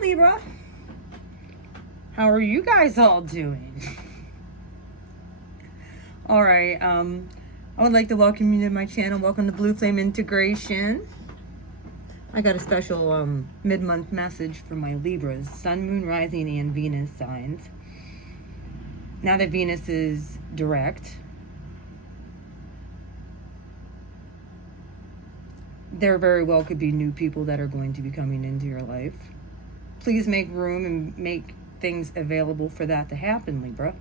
Hi, Libra. How are you guys all doing? All right. I would like to welcome you to my channel. Welcome to Blue Flame Integration. I got a special mid-month message for my Libras, Sun, Moon, Rising, and Venus signs. Now that Venus is direct, there very well could be new people that are going to be coming into your life. Please make room and make things available for that to happen, Libra.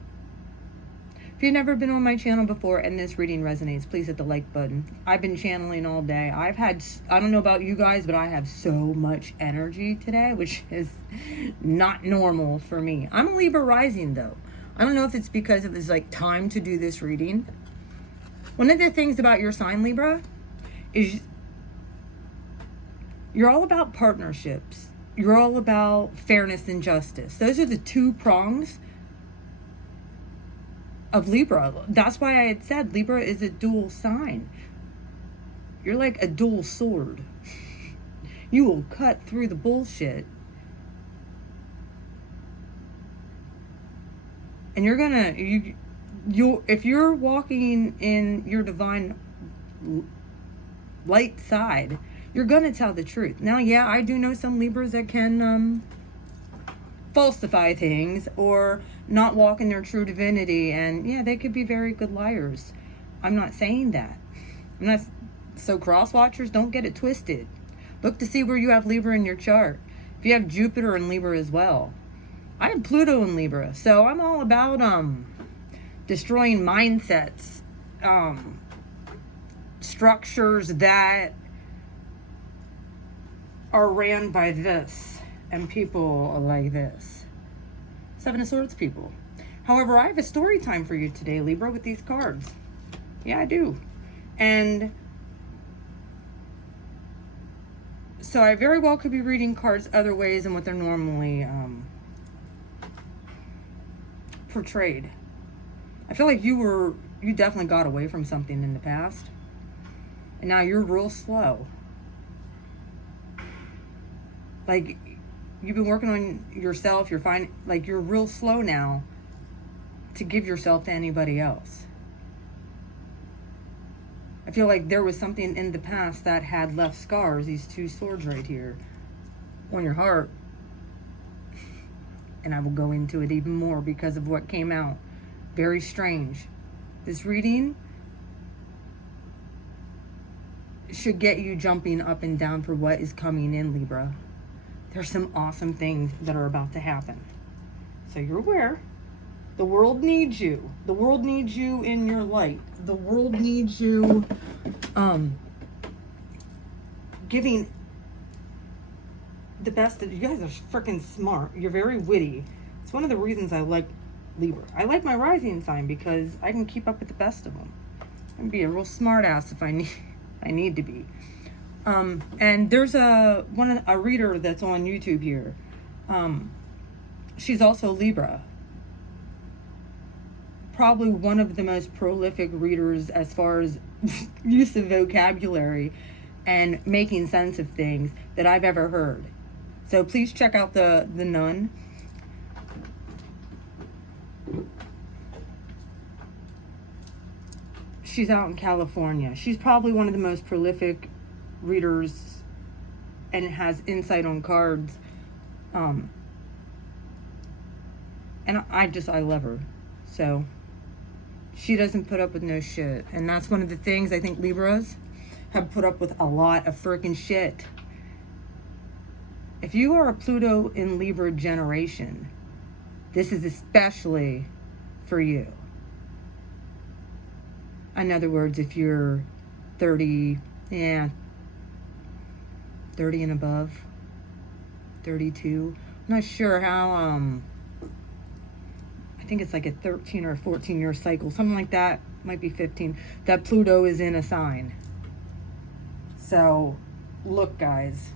If you've never been on my channel before and this reading resonates, please hit the like button. I've been channeling all day. I don't know about you guys, but I have so much energy today, which is not normal for me. I'm a Libra rising though. I don't know if it's because it was like time to do this reading. One of the things about your sign, Libra, is you're all about partnerships. You're all about fairness and justice. Those are the two prongs of Libra. That's why I had said Libra is a dual sign. You're like a dual sword. You will cut through the bullshit. And you're gonna, if you're walking in your divine light side, you're gonna tell the truth. Now, yeah, I do know some Libras that can falsify things or not walk in their true divinity, and yeah, they could be very good liars. I'm not saying that. I'm not. So cross watchers, don't get it twisted. Look to see where you have Libra in your chart. If you have Jupiter in Libra as well. I have Pluto in Libra, so I'm all about destroying mindsets, structures that are ran by this and people like this. Seven of Swords people. However, I have a story time for you today, Libra, with these cards. Yeah, I do. And so I very well could be reading cards other ways than what they're normally portrayed. I feel like you definitely got away from something in the past. And now you're real slow. Like, you've been working on yourself, you're fine, like you're real slow now to give yourself to anybody else. I feel like there was something in the past that had left scars, these two swords right here, on your heart. And I will go into it even more because of what came out. Very strange. This reading should get you jumping up and down for what is coming in, Libra. There's some awesome things that are about to happen. So you're aware. The world needs you. The world needs you in your light. The world needs you giving the best. You guys are freaking smart. You're very witty. It's one of the reasons I like Libra. I like my rising sign because I can keep up with the best of them. I can be a real smart ass if I need to be. And there's a reader that's on YouTube here. She's also Libra. Probably one of the most prolific readers as far as use of vocabulary and making sense of things that I've ever heard. So please check out the nun. She's out in California. She's probably one of the most prolific readers and has insight on cards, and I love her. So she doesn't put up with no shit, and that's one of the things I think Libras have put up with, a lot of freaking shit. If you are a Pluto in Libra generation, this is especially for you. In other words, if you're 30 and above, 32. I'm not sure how, I think it's like a 13 or 14 year cycle, something like that, might be 15, that Pluto is in a sign. So, look guys,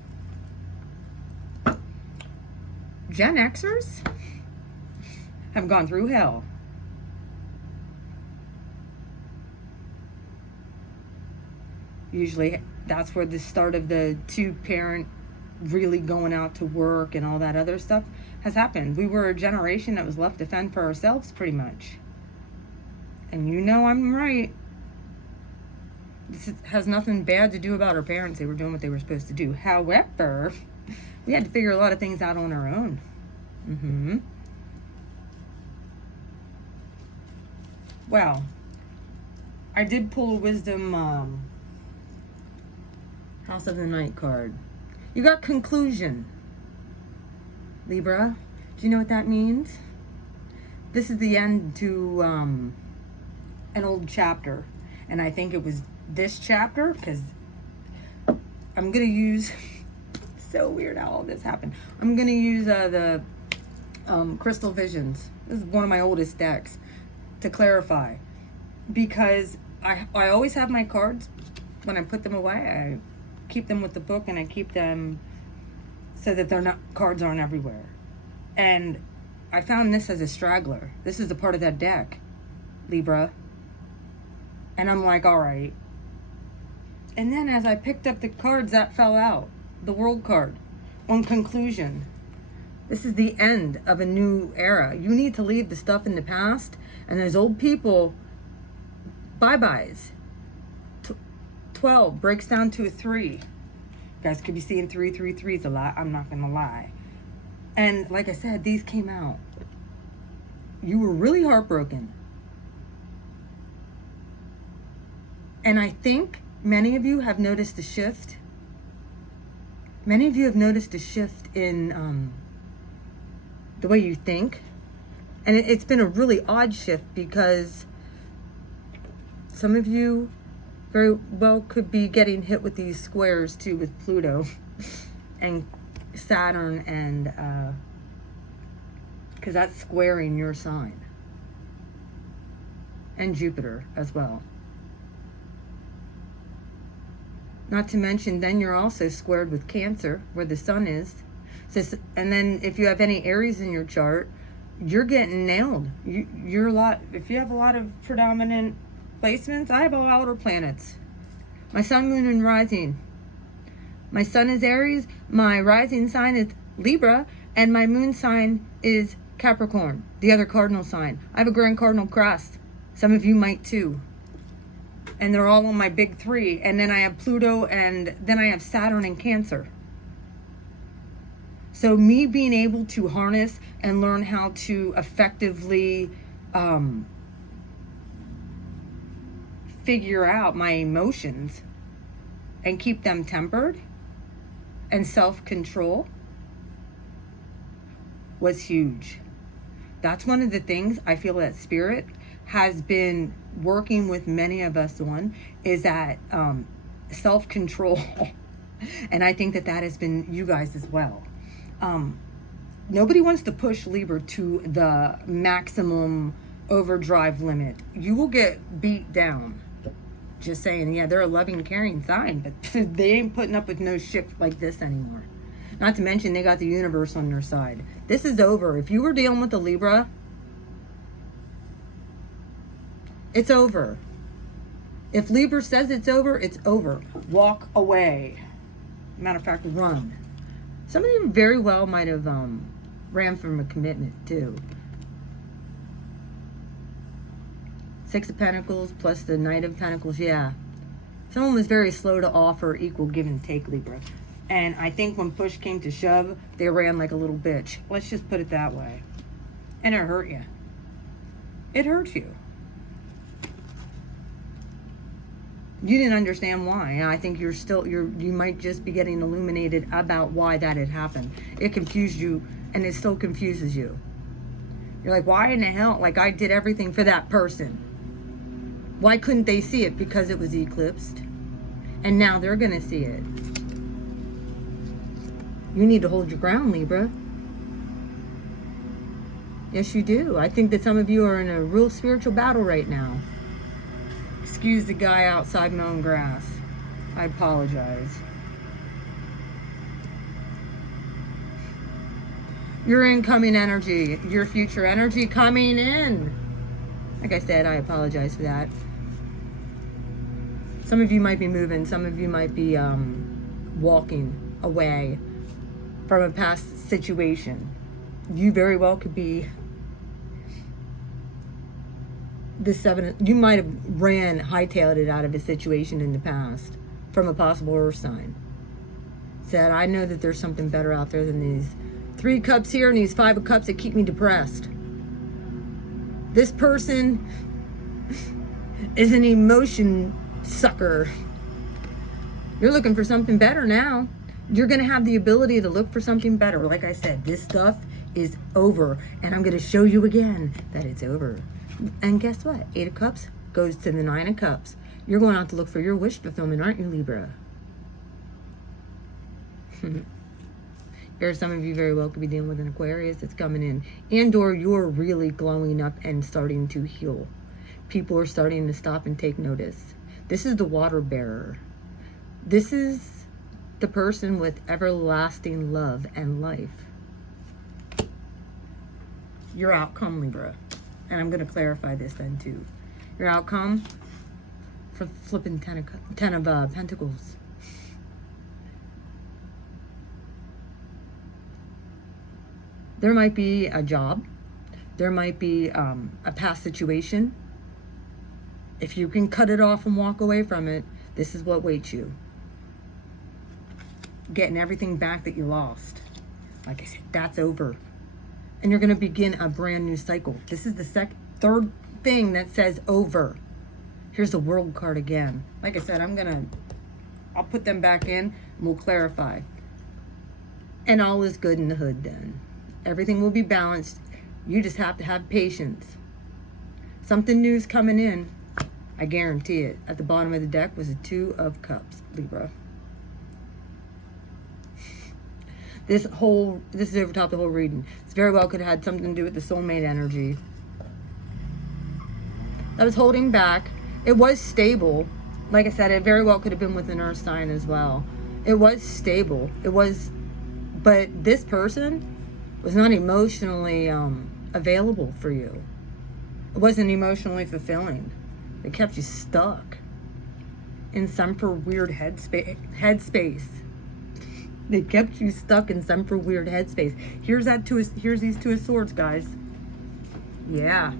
Gen Xers have gone through hell. Usually that's where the start of the two-parent really going out to work and all that other stuff has happened. We were a generation that was left to fend for ourselves pretty much. And you know I'm right. This has nothing bad to do about our parents. They were doing what they were supposed to do. However, we had to figure a lot of things out on our own. Well, I did pull a wisdom House of the Night card. You got conclusion, Libra. Do you know what that means? This is the end to an old chapter. And I think it was this chapter, because I'm going to use... so weird how all this happened. I'm going to use the Crystal Visions. This is one of my oldest decks to clarify. Because I always have my cards, when I put them away, I keep them with the book, and I keep them so that cards aren't everywhere. And I found this as a straggler. This is a part of that deck, Libra. And I'm like, all right. And then as I picked up the cards, that fell out. The World card. On conclusion. This is the end of a new era. You need to leave the stuff in the past. And those old people, bye-byes. 12 breaks down to a 3. You guys could be seeing 333s a lot. I'm not going to lie. And like I said, these came out. You were really heartbroken. And I think many of you have noticed a shift. Many of you have noticed a shift in the way you think. And it's been a really odd shift, because some of you very well could be getting hit with these squares too, with Pluto and Saturn, and because that's squaring your sign, and Jupiter as well. Not to mention, then you're also squared with Cancer, where the sun is. So, and then if you have any Aries in your chart, you're getting nailed. You're a lot. If you have a lot of predominant placements, I have all outer planets. My sun, moon, and rising. My sun is Aries. My rising sign is Libra, and my moon sign is Capricorn, the other cardinal sign. I have a Grand Cardinal crest. Some of you might too. And they're all on my big 3. And then I have Pluto, and then I have Saturn and Cancer. So me being able to harness and learn how to effectively figure out my emotions and keep them tempered and self-control was huge. That's one of the things I feel that Spirit has been working with many of us on, is that self-control. And I think that has been you guys as well. Nobody wants to push Libra to the maximum overdrive limit. You will get beat down. Just saying. Yeah, they're a loving, caring sign, but they ain't putting up with no shit like this anymore. Not to mention, they got the universe on their side. This is over. If you were dealing with a Libra, it's over. If Libra says it's over, it's over. Walk away. Matter of fact, run. Some of you very well might have ran from a commitment too. 6 of Pentacles plus the Knight of Pentacles. Yeah. Someone was very slow to offer equal give and take, Libra. And I think when push came to shove, they ran like a little bitch. Let's just put it that way. And it hurt you. It hurt you. You didn't understand why. And I think you might just be getting illuminated about why that had happened. It confused you, and it still confuses you. You're like, why in the hell? Like, I did everything for that person. Why couldn't they see it? Because it was eclipsed. And now they're going to see it. You need to hold your ground, Libra. Yes, you do. I think that some of you are in a real spiritual battle right now. Excuse the guy outside mowing grass. I apologize. Your incoming energy, your future energy coming in. Like I said, I apologize for that. Some of you might be moving. Some of you might be walking away. from a past situation. You very well could be the seven. You might have hightailed it out of a situation in the past from a possible earth sign. Said, I know that there's something better out there than these 3 cups here and these 5 of cups that keep me depressed. This person is an emotion sucker. You're looking for something better now. You're going to have the ability to look for something better. Like I said, this stuff is over. And I'm going to show you again that it's over. And guess what? 8 of Cups goes to the 9 of Cups. You're going out to look for your wish fulfillment, aren't you, Libra? Here, some of you very well could be dealing with an Aquarius that's coming in. And or you're really glowing up and starting to heal. People are starting to stop and take notice. This is the water bearer. This is the person with everlasting love and life. Your outcome, Libra. And I'm going to clarify this then too. Your outcome for flipping 10 of Pentacles. There might be a job. There might be a past situation. If you can cut it off and walk away from it, this is what waits you. Getting everything back that you lost. Like I said, that's over. And you're going to begin a brand new cycle. This is the third thing that says over. Here's the World card again. Like I said, I'll put them back in and we'll clarify. And all is good in the hood then. Everything will be balanced. You just have to have patience. Something new's coming in. I guarantee it. At the bottom of the deck was a 2 of Cups, Libra. This is over top the whole reading. This very well could have had something to do with the soulmate energy. That was holding back. It was stable. Like I said, it very well could have been with an earth sign as well. It was stable. But this person was not emotionally available for you. It wasn't emotionally fulfilling. It kept you stuck in some weird headspace. They kept you stuck in some weird headspace. Here's these 2 of Swords, guys. Yeah.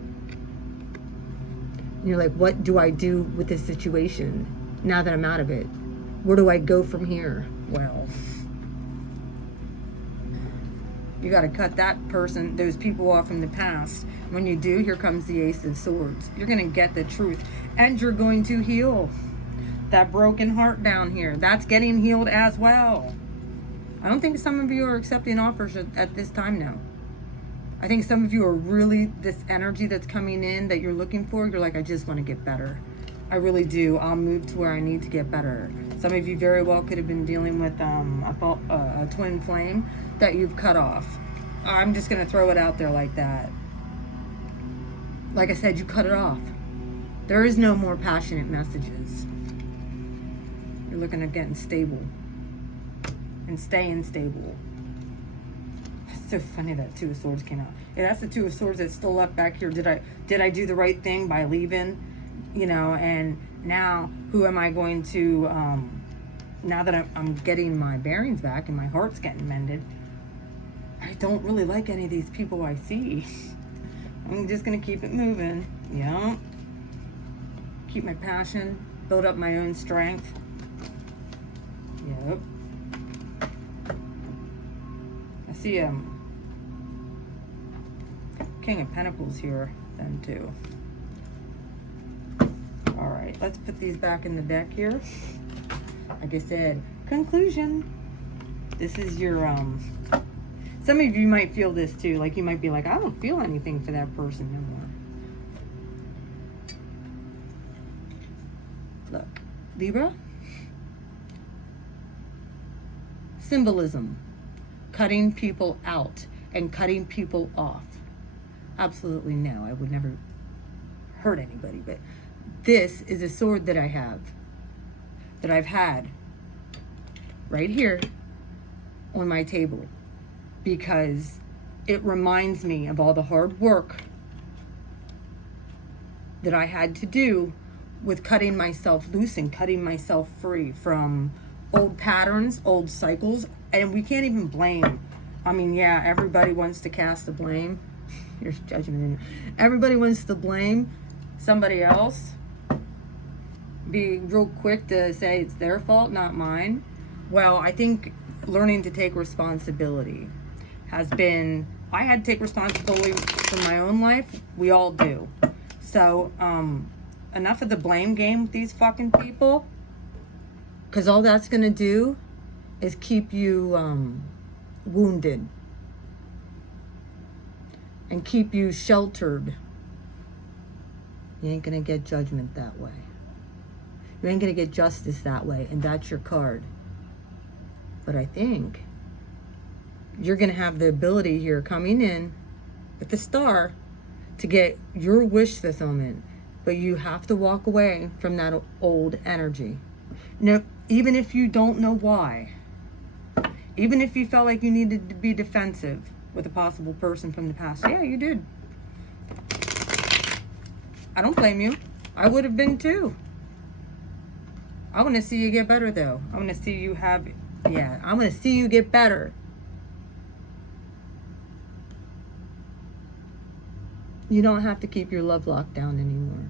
You're like, what do I do with this situation now that I'm out of it? Where do I go from here? Well, you got to cut those people off from the past. When you do, here comes the Ace of Swords. You're going to get the truth. And you're going to heal that broken heart down here. That's getting healed as well. I don't think some of you are accepting offers at this time now. I think some of you are really, this energy that's coming in that you're looking for, you're like, I just want to get better. I really do. I'll move to where I need to get better. Some of you very well could have been dealing with a twin flame that you've cut off. I'm just going to throw it out there like that. Like I said, you cut it off. There is no more passionate messages. You're looking at getting stable and staying stable. It's so funny that 2 of Swords came out. Yeah, that's the 2 of Swords that's still left back here. Did I do the right thing by leaving? You know, and now who am I going to, now that I'm getting my bearings back and my heart's getting mended, I don't really like any of these people I see. I'm just going to keep it moving. Yeah. Keep my passion, build up my own strength. Yep. I see King of Pentacles here then too. All right, let's put these back in the deck here. Like I said, conclusion. This is your some of you might feel this too. Like you might be like, I don't feel anything for that person no more. Look, Libra. Symbolism. Cutting people out and cutting people off. Absolutely no. I would never hurt anybody, but this is a sword that I have, that I've had right here on my table, because it reminds me of all the hard work that I had to do with cutting myself loose and cutting myself free from old patterns, old cycles, and we can't even blame. I mean, yeah, everybody wants to cast the blame. Here's judgment. Everybody wants to blame somebody else. Be real quick to say it's their fault, not mine. Well, I think learning to take responsibility has been, I had to take responsibility for my own life. We all do. So, enough of the blame game with these fucking people. Because all that's going to do is keep you wounded. And keep you sheltered. You ain't going to get judgment that way. You ain't going to get justice that way. And that's your card. But I think you're going to have the ability here coming in with the star to get your wish fulfillment. But you have to walk away from that old energy. Now, even if you don't know why, even if you felt like you needed to be defensive with a possible person from the past, yeah, you did. I don't blame you. I would have been too. I want to see you get better, though. I want to see you have, yeah, I want to see you get better. You don't have to keep your love locked down anymore.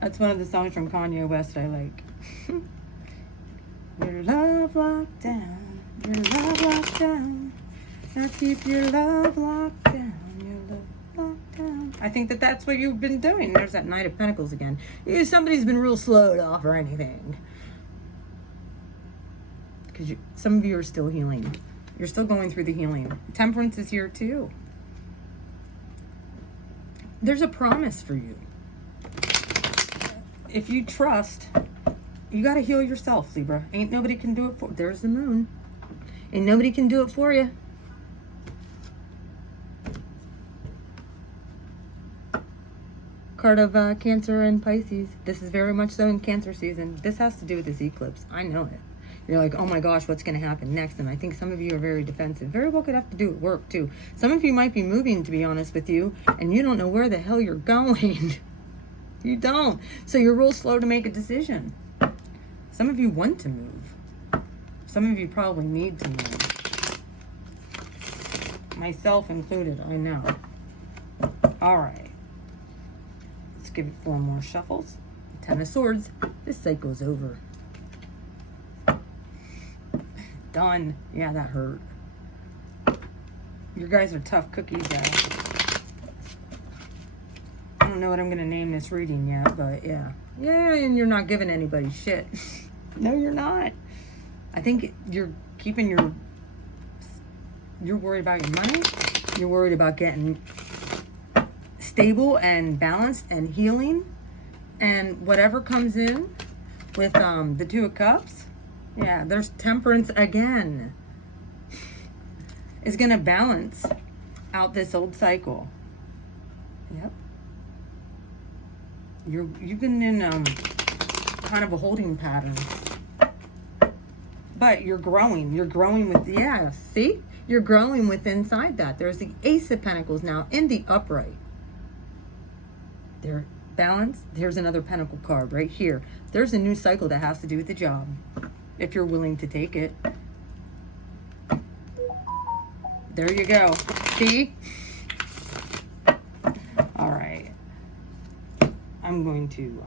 That's one of the songs from Kanye West I like. Your love locked down. Your love locked down. Now keep your love locked down. Your love locked down. I think that's what you've been doing. There's that Knight of Pentacles again. Somebody's been real slow to offer anything. Because some of you are still healing. You're still going through the healing. Temperance is here too. There's a promise for you. If you trust, you got to heal yourself, Libra. Ain't nobody can do it for. There's the moon. Ain't nobody can do it for you. Card of Cancer and Pisces. This is very much so in Cancer season. This has to do with this eclipse. I know it. You're like, oh my gosh, what's going to happen next? And I think some of you are very defensive. Very well could have to do with work too. Some of you might be moving, to be honest with you, and you don't know where the hell you're going. You don't. So you're real slow to make a decision. Some of you want to move. Some of you probably need to move. Myself included, I know. All right. Let's give it 4 more shuffles. 10 of Swords. This cycle's over. Done. Yeah, that hurt. You guys are tough cookies, though. I don't know what I'm going to name this reading yet, but yeah. Yeah, and you're not giving anybody shit. No, you're not. I think you're keeping you're worried about your money. You're worried about getting stable and balanced and healing. And whatever comes in with the 2 of Cups, yeah, there's temperance again. It's going to balance out this old cycle. Yep. You've been in kind of a holding pattern. But you're growing. You're growing with, yeah, see? You're growing with inside that. There's the Ace of Pentacles now in the upright. They're balanced. Here's another Pentacle card right here. There's a new cycle that has to do with the job. If you're willing to take it. There you go. See? All right. I'm going to...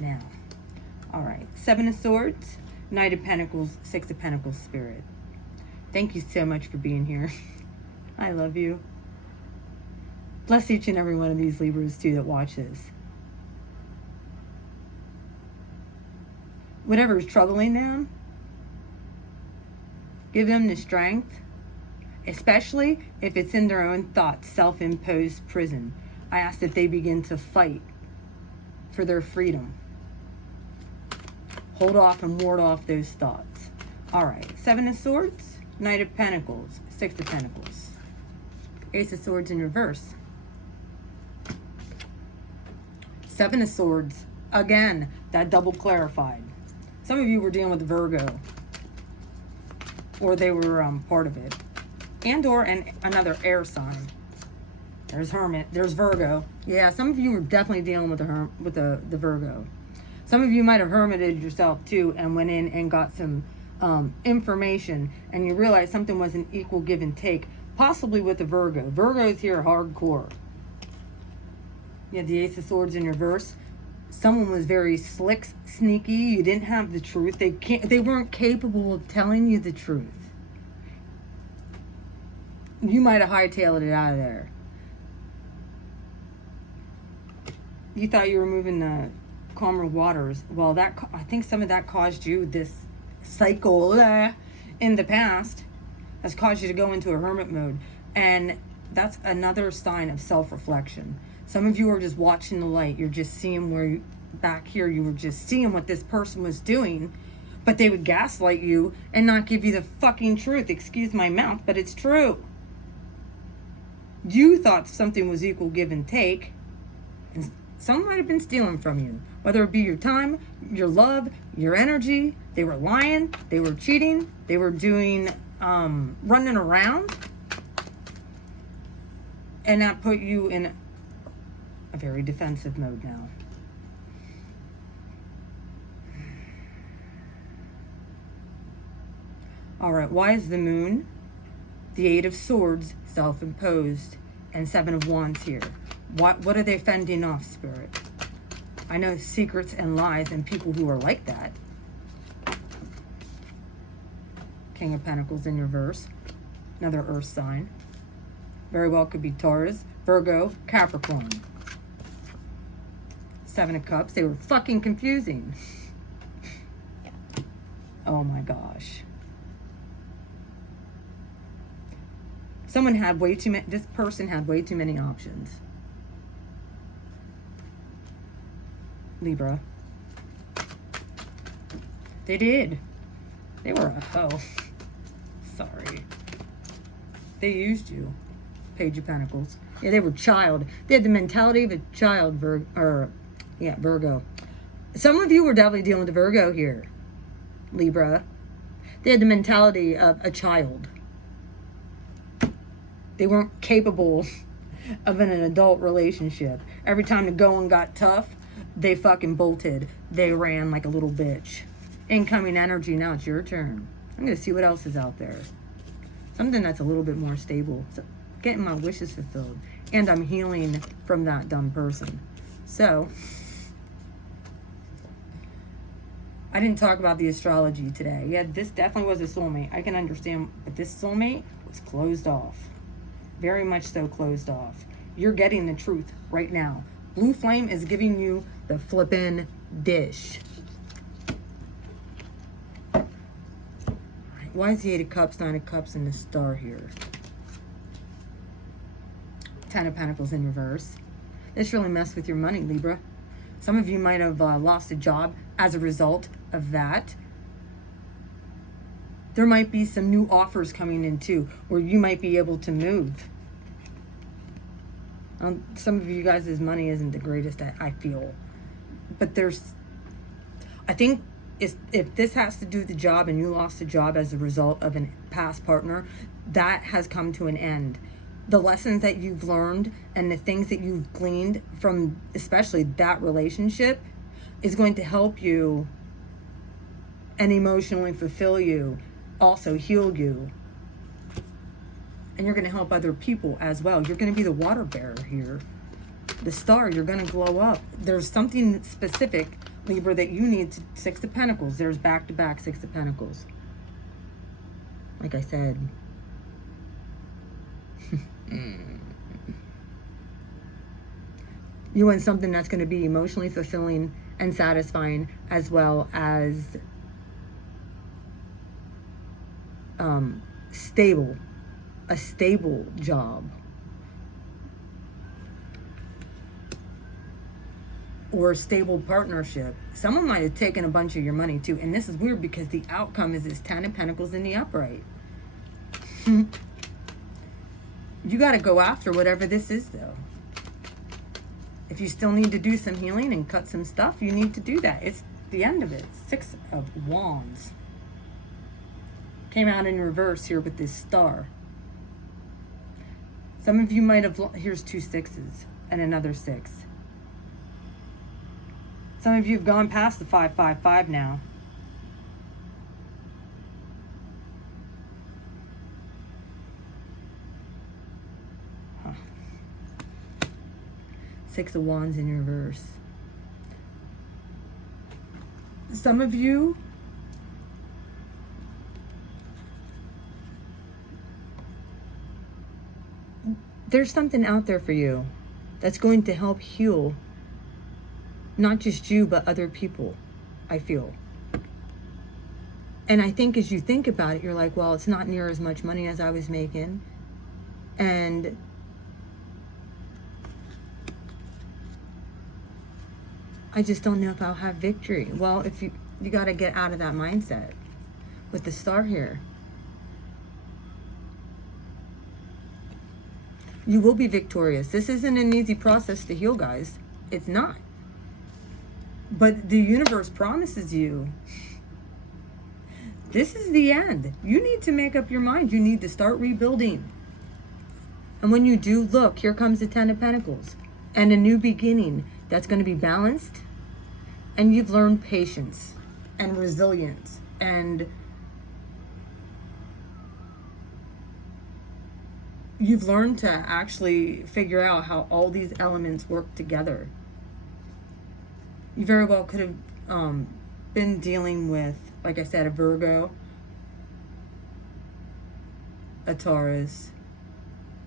now. All right. 7 of Swords, Knight of Pentacles, 6 of Pentacles, Spirit. Thank you so much for being here. I love you. Bless each and every one of these Libras, too, that watch this. Whatever is troubling them, give them the strength, especially if it's in their own thoughts, self-imposed prison. I ask that they begin to fight for their freedom. Hold off and ward off those thoughts. All right, 7 of Swords, Knight of Pentacles, 6 of Pentacles. Ace of Swords in reverse. 7 of Swords, again, that double clarified. Some of you were dealing with Virgo, or they were part of it, and another air sign. There's Hermit, there's Virgo. Yeah, some of you were definitely dealing with the Virgo. Some of you might have hermited yourself too and went in and got some information, and you realized something was an equal give and take, possibly with the Virgo. Virgo's here hardcore. You had the Ace of Swords in reverse. Someone was very slick, sneaky. You didn't have the truth. They weren't capable of telling you the truth. You might have hightailed it out of there. You thought you were moving the calmer waters. Well, I think some of that caused you this cycle in the past has caused you to go into a hermit mode, and that's another sign of self-reflection. Some of you are just watching the light. You're just seeing back here, you were just seeing what this person was doing, but they would gaslight you and not give you the fucking truth. Excuse my mouth, but it's true. You thought something was equal give and take, and someone might have been stealing from you, whether it be your time, your love, your energy. They were lying, they were cheating, they were doing running around, and that put you in a very defensive mode now. All right, why is the moon, the Eight of Swords, self-imposed, and Seven of Wands here? What are they fending off, Spirit? I know secrets and lies and people who are like that. King of Pentacles in reverse. Another earth sign. Very well could be Taurus, Virgo, Capricorn. Seven of Cups. They were fucking confusing. Oh my gosh. Someone had way too many, this person had way too many options. Libra. They did. They were a hoe. Sorry. They used you. Page of Pentacles. Yeah, they were child. They had the mentality of a child, Virgo. Some of you were definitely dealing with a Virgo here, Libra. They had the mentality of a child. They weren't capable of an adult relationship. Every time the going got tough, they fucking bolted. They ran like a little bitch. Incoming energy, now it's your turn. I'm going to see what else is out there. Something that's a little bit more stable. So, getting my wishes fulfilled. And I'm healing from that dumb person. So, I didn't talk about the astrology today. Yeah, this definitely was a soulmate. I can understand, but this soulmate was closed off. Very much so closed off. You're getting the truth right now. Blue Flame is giving you the flippin' dish. Why is the Eight of Cups, Nine of Cups, and the Star here? Ten of Pentacles in reverse. This really messed with your money, Libra. Some of you might have lost a job as a result of that. There might be some new offers coming in too, where you might be able to move. Some of you guys' money isn't the greatest, I feel. But I think if this has to do with the job and you lost a job as a result of a past partner, that has come to an end. The lessons that you've learned and the things that you've gleaned from especially that relationship is going to help you and emotionally fulfill you, also heal you. And you're going to help other people as well. You're going to be the water bearer here. The Star, you're going to glow up. There's something specific, Libra, that you need to. Six of Pentacles. There's back-to-back Six of Pentacles. Like I said. You want something that's going to be emotionally fulfilling and satisfying, as well as stable. A stable job. Or a stable partnership. Someone might have taken a bunch of your money too. And this is weird because the outcome is this Ten of Pentacles in the upright. You got to go after whatever this is, though. If you still need to do some healing and cut some stuff, you need to do that. It's the end of it. Six of Wands. Came out in reverse here with this Star. Some of you might have, here's two sixes. and another 6. Some of you have gone past the 555 now. Huh. 6 of Wands in reverse. Some of you there's something out there for you that's going to help heal not just you, but other people, I feel. And I think as you think about it, you're like, well, it's not near as much money as I was making. And I just don't know if I'll have victory. Well, if you got to get out of that mindset with the star here. You will be victorious. This isn't an easy process to heal, guys. It's not. But the universe promises you this is the end. You need to make up your mind. You need to start rebuilding. And when you do, look, here comes the 10 of Pentacles and a new beginning that's going to be balanced. And you've learned patience and resilience and you've learned to actually figure out how all these elements work together. You very well could have been dealing with, like I said, a Virgo, a Taurus,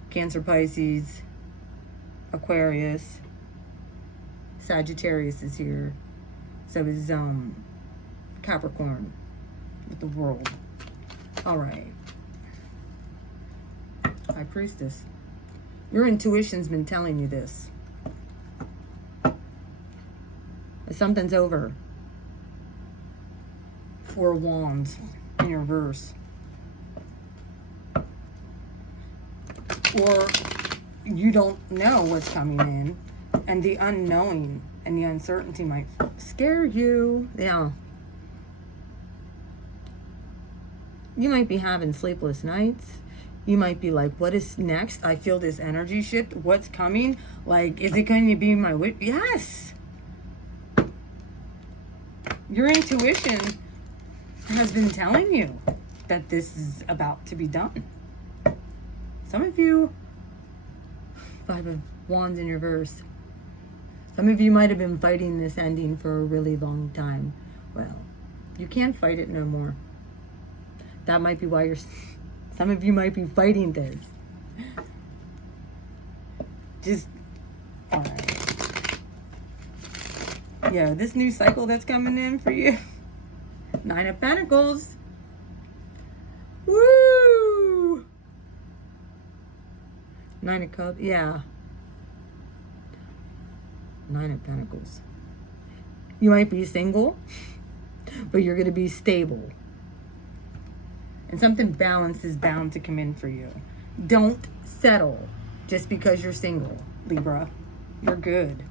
Cancer, Pisces, Aquarius, Sagittarius is here. So is Capricorn with the World. All right. High Priestess. Your intuition's been telling you this. Something's over. 4 Wands in reverse. Or you don't know what's coming in, and the unknowing and the uncertainty might scare you. Yeah. You might be having sleepless nights. You might be like, what is next? I feel this energy shift. What's coming? Like, is it going to be my witch? Yes. Your intuition has been telling you that this is about to be done. Some of you, 5 of Wands in reverse. Some of you might have been fighting this ending for a really long time. Well, you can't fight it no more. That might be why some of you might be fighting this. Just, all right. Yeah, this new cycle that's coming in for you. 9 of Pentacles. Woo! 9 of Cups. Yeah. 9 of Pentacles. You might be single, but you're going to be stable. And something balanced is bound to come in for you. Don't settle just because you're single, Libra. You're good.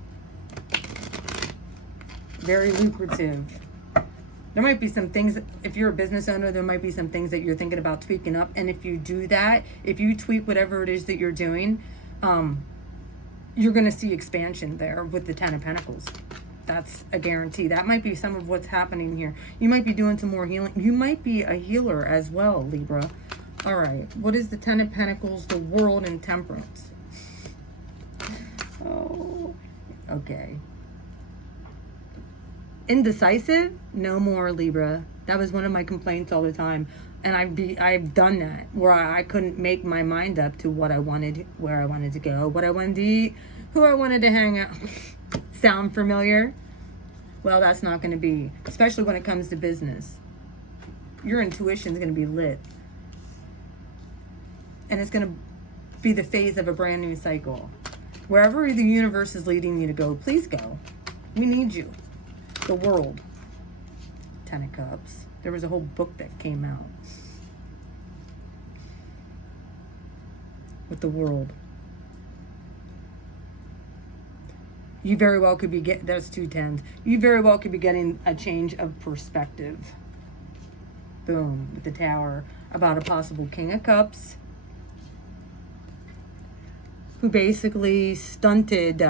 Very lucrative. There might be some things, if you're a business owner, there might be some things that you're thinking about tweaking up. And if you do that, if you tweak whatever it is that you're doing, you're going to see expansion there with the 10 of Pentacles. That's a guarantee. That might be some of what's happening here. You might be doing some more healing. You might be a healer as well, Libra. All right. What is the 10 of Pentacles, the World, and Temperance? Oh, okay. Indecisive? No more, Libra. That was one of my complaints all the time. And I've done that, where I couldn't make my mind up to what I wanted, where I wanted to go, what I wanted to eat, who I wanted to hang out. Sound familiar? Well, that's not going to be, especially when it comes to business. Your intuition is going to be lit. And it's going to be the phase of a brand new cycle. Wherever the universe is leading you to go, please go. We need you. The World. 10 of Cups. There was a whole book that came out with the World. You very well could be that's 2 10s. You very well could be getting a change of perspective. Boom, with the Tower, about a possible King of Cups. who basically stunted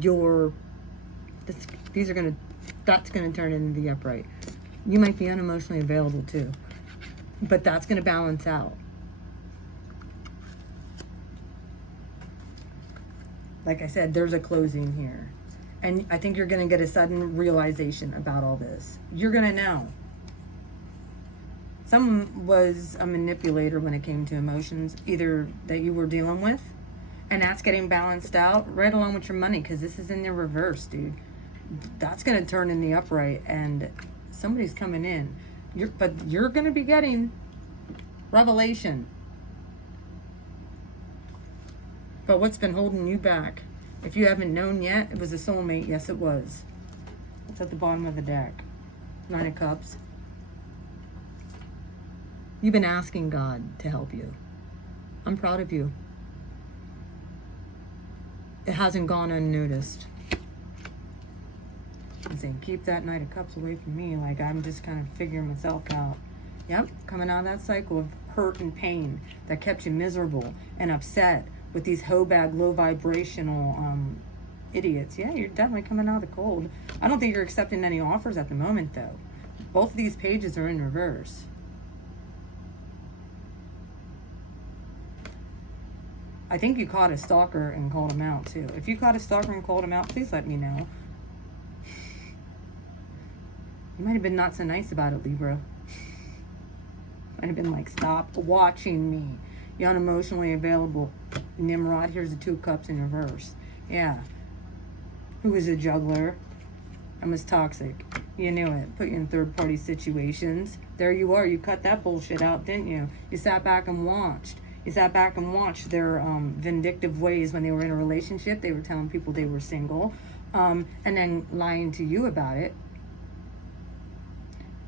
your, that's gonna turn into the upright. You might be unemotionally available too, but that's gonna balance out. Like I said, there's a closing here. And I think you're gonna get a sudden realization about all this. You're gonna know. Someone was a manipulator when it came to emotions, either that you were dealing with, and that's getting balanced out right along with your money, because this is in the reverse, dude. That's going to turn in the upright, and somebody's coming in. But you're going to be getting revelation. But what's been holding you back? If you haven't known yet, it was a soulmate. Yes, it was. It's at the bottom of the deck. 9 of Cups. You've been asking God to help you. I'm proud of you. It hasn't gone unnoticed. I'm saying, keep that Knight of Cups away from me. Like, I'm just kind of figuring myself out. Yep, coming out of that cycle of hurt and pain that kept you miserable and upset with these hoe bag, low vibrational idiots. Yeah, you're definitely coming out of the cold. I don't think you're accepting any offers at the moment, though. Both of these pages are in reverse. I think you caught a stalker and called him out, too. If you caught a stalker and called him out, please let me know. You might have been not so nice about it, Libra. Might have been like, stop watching me. You're unemotionally available. Nimrod, here's the 2 of Cups in reverse. Yeah. Who was a juggler and was toxic. You knew it. Put you in third-party situations. There you are. You cut that bullshit out, didn't you? You sat back and watched. You sat back and watched their vindictive ways when they were in a relationship. They were telling people they were single, and then lying to you about it.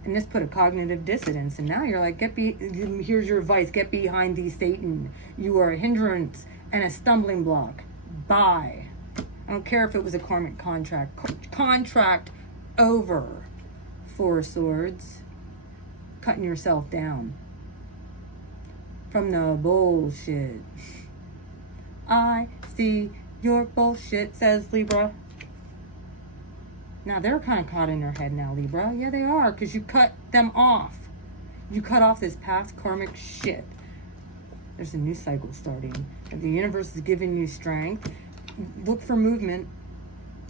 And this put a cognitive dissonance. And now you're like, here's your advice. Get behind thee, Satan. You are a hindrance and a stumbling block. Bye. I don't care if it was a karmic contract. Contract over. 4 of Swords. Cutting yourself down from the bullshit. I see your bullshit, says Libra. Now, they're kind of caught in their head now, Libra. Yeah, they are, because you cut them off. You cut off this past karmic shit. There's a new cycle starting. If the universe is giving you strength, look for movement.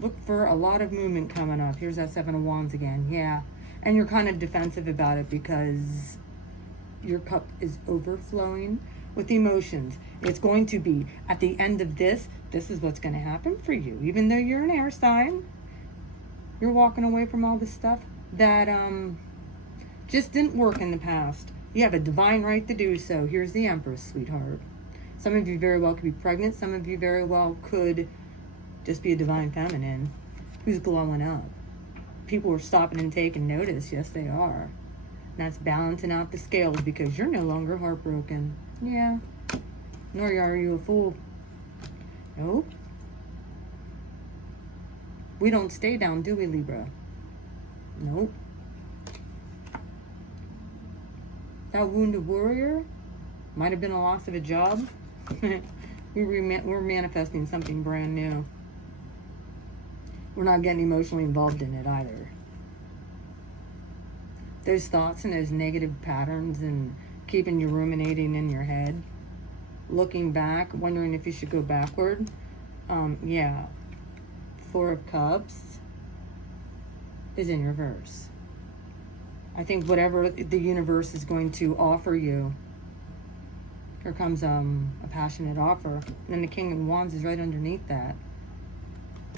Look for a lot of movement coming up. Here's that 7 of Wands again. Yeah. And you're kind of defensive about it because your cup is overflowing with emotions. It's going to be, at the end of this is what's going to happen for you. Even though you're an air sign, you're walking away from all this stuff that just didn't work in the past. You have a divine right to do so. Here's the Empress, sweetheart. Some of you very well could be pregnant. Some of you very well could just be a divine feminine who's glowing up. People are stopping and taking notice. Yes, they are. And that's balancing out the scales because you're no longer heartbroken. Yeah. Nor are you a fool. Nope. We don't stay down, do we, Libra? Nope. That wounded warrior might have been a loss of a job. We're manifesting something brand new. We're not getting emotionally involved in it either. Those thoughts and those negative patterns and keeping you ruminating in your head, looking back, wondering if you should go backward. Yeah. 4 of Cups is in reverse. I think whatever the universe is going to offer you, here comes a passionate offer, and then the King of Wands is right underneath that,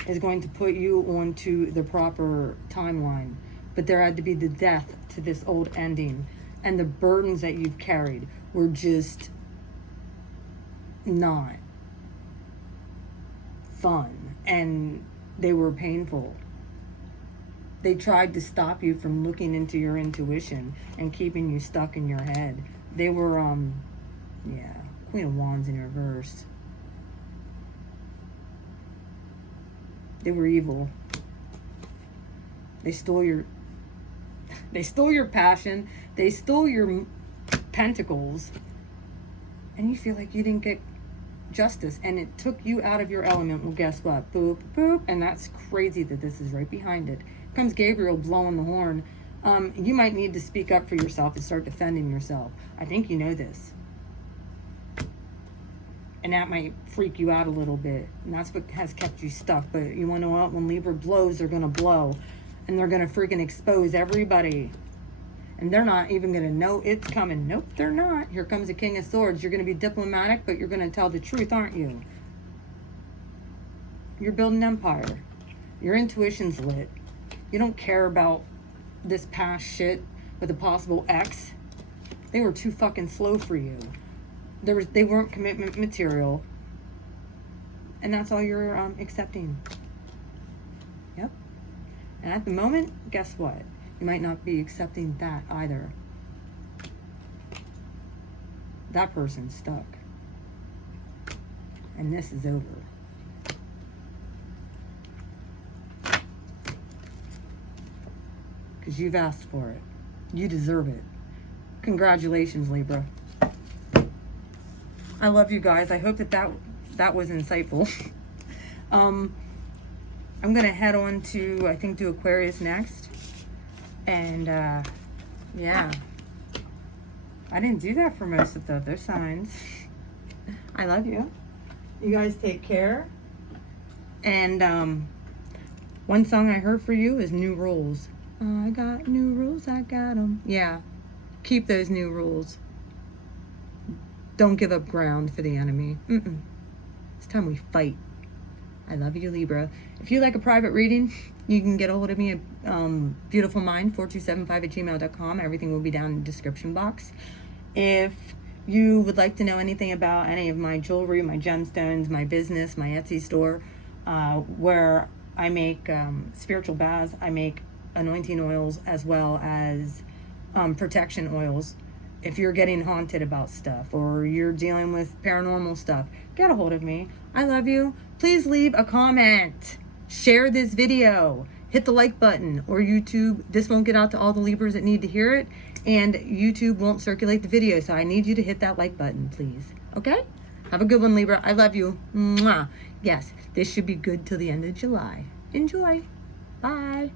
is going to put you onto the proper timeline. But there had to be the death to this old ending, and the burdens that you've carried were just not fun, and they were painful. They tried to stop you from looking into your intuition and keeping you stuck in your head. They were, yeah, Queen of Wands in reverse. They were evil. They stole your passion. They stole your pentacles. And you feel like you didn't get justice, and it took you out of your element. Well, guess what? Boop, boop. And that's crazy that this is right behind it. Comes Gabriel blowing the horn. You might need to speak up for yourself and start defending yourself. I think you know this. And that might freak you out a little bit. And that's what has kept you stuck. But you want to know what? When Libra blows, they're going to blow. And they're going to freaking expose everybody. And they're not even going to know it's coming. Nope, they're not. Here comes the King of Swords. You're going to be diplomatic, but you're going to tell the truth, aren't you? You're building an empire. Your intuition's lit. You don't care about this past shit with a possible ex. They were too fucking slow for you. They weren't commitment material. And that's all you're accepting. Yep. And at the moment, guess what? You might not be accepting that either. That person's stuck. And this is over. Because you've asked for it. You deserve it. Congratulations, Libra. I love you guys. I hope that was insightful. I'm going to head on to, I think, do Aquarius next. And, yeah. I didn't do that for most of the other signs. I love you. You guys take care. And, one song I heard for you is New Rules. I got new rules, I got them. Yeah. Keep those new rules. Don't give up ground for the enemy. It's time we fight. I love you, Libra. If you like a private reading, you can get a hold of me at beautifulmind4275@gmail.com. Everything will be down in the description box. If you would like to know anything about any of my jewelry, my gemstones, my business, my Etsy store, where I make spiritual baths, I make anointing oils, as well as protection oils. If you're getting haunted about stuff or you're dealing with paranormal stuff, get a hold of me. I love you. Please leave a comment. Share this video. Hit the like button, or YouTube. This won't get out to all the Libras that need to hear it, and YouTube won't circulate the video. So I need you to hit that like button, please. Okay? Have a good one, Libra. I love you. Mwah. Yes, this should be good till the end of July. Enjoy. Bye.